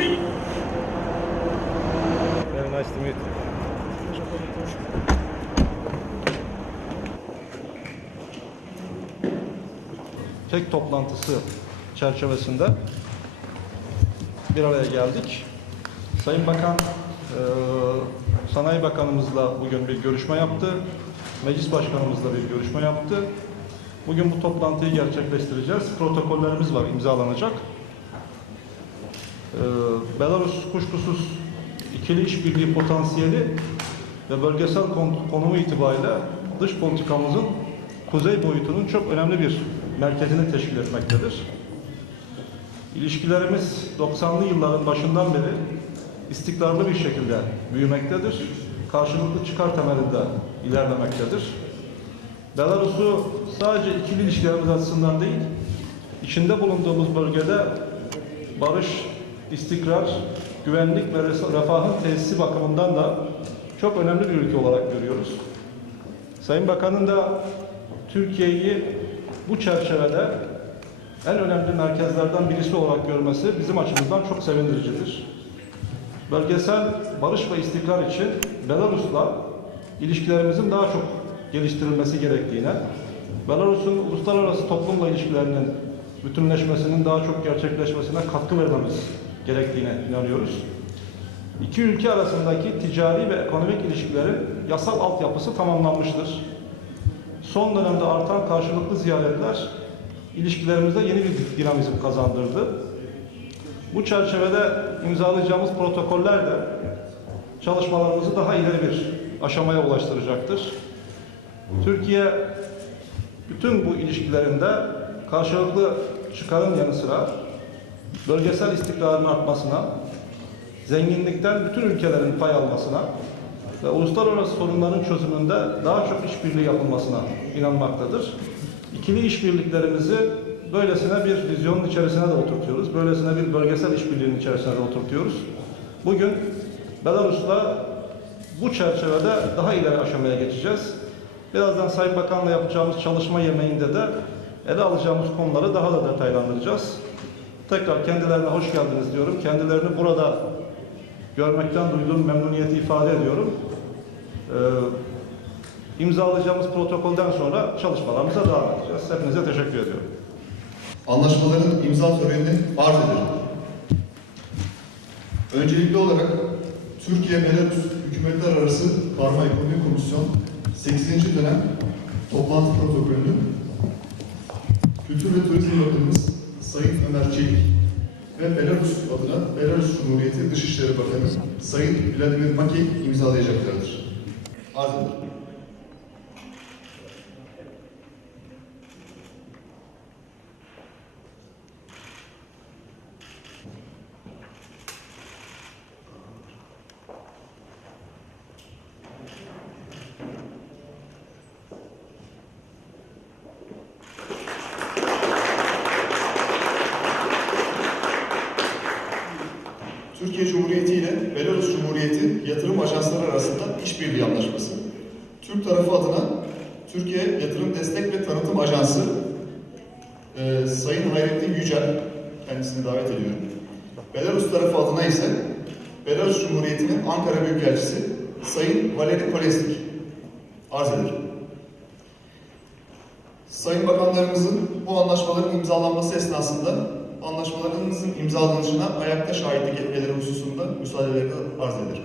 Very nice to meet. Tek toplantısı çerçevesinde bir araya geldik. Sayın Bakan, eee, Sanayi Bakanımızla bugün bir görüşme yaptı. Meclis Başkanımızla bir görüşme yaptı. Bugün bu toplantıyı gerçekleştireceğiz. Protokollerimiz var, imzalanacak. Eee, Belarus kuşkusuz ikili işbirliği potansiyeli ve bölgesel kon- konumu itibariyle dış politikamızın kuzey boyutunun çok önemli bir merkezini teşkil etmektedir. İlişkilerimiz 90'lı yılların başından beri istikrarlı bir şekilde büyümektedir. Karşılıklı çıkar temelinde ilerlemektedir. Belarus'u sadece ikili ilişkilerimiz açısından değil, içinde bulunduğumuz bölgede barış, istikrar, güvenlik ve refahın tesisi bakımından da çok önemli bir ülke olarak görüyoruz. Sayın Bakan'ın da Türkiye'yi bu çerçevede en önemli merkezlerden birisi olarak görmesi bizim açımızdan çok sevindiricidir. Bölgesel barış ve istikrar için Belarus'la ilişkilerimizin daha çok geliştirilmesi gerektiğine, Belarus'un uluslararası toplumla ilişkilerinin bütünleşmesinin daha çok gerçekleşmesine katkı vermemiz gerektiğine inanıyoruz. İki ülke arasındaki ticari ve ekonomik ilişkilerin yasal altyapısı tamamlanmıştır. Son dönemde artan karşılıklı ziyaretler ilişkilerimizde yeni bir dinamizm kazandırdı. Bu çerçevede imzalayacağımız protokoller de çalışmalarımızı daha ileri bir aşamaya ulaştıracaktır. Türkiye bütün bu ilişkilerinde karşılıklı çıkarın yanı sıra bölgesel istikrarın artmasına, zenginlikten bütün ülkelerin pay almasına ve uluslararası sorunların çözümünde daha çok işbirliği yapılmasına inanmaktadır. İkili işbirliklerimizi böylesine bir vizyonun içerisine de oturtuyoruz. Böylesine bir bölgesel işbirliğinin içerisine de oturtuyoruz. Bugün Belarus'la bu çerçevede daha ileri aşamaya geçeceğiz. Birazdan Sayın Bakan'la yapacağımız çalışma yemeğinde de ele alacağımız konuları daha da detaylandıracağız. Tekrar kendilerine hoş geldiniz diyorum. Kendilerini burada görmekten duyduğum memnuniyeti ifade ediyorum. Ee, imzalayacağımız protokolden sonra çalışmalarımıza devam edeceğiz. Hepinize teşekkür ediyorum. Anlaşmaların imza törenini arz ederim. Öncelikli olarak Türkiye-Belarus Hükümetler Arası Karma Ekonomi Komisyon 8. dönem toplantı protokolünü ve Belarus adına Belarus Cumhuriyeti Dışişleri Bakanı Sayın Vladimir Maki imzalayacaklardır. Arz ederim. Türkiye Cumhuriyeti ile Belarus Cumhuriyeti Yatırım Ajansları arasında işbirliği anlaşması. Türk tarafı adına Türkiye Yatırım Destek ve Tanıtım Ajansı e, Sayın Hayrettin Yücel kendisini davet ediyorum. Belarus tarafı adına ise Belarus Cumhuriyeti'nin Ankara Büyükelçisi Sayın Valeri Kolesnik arz ederim. Sayın Bakanlarımızın bu anlaşmaların imzalanması esnasında anlaşmalarımızın imzalanışına ayakta şahitlik etmeleri hususunda müsaadelerini arz ederim.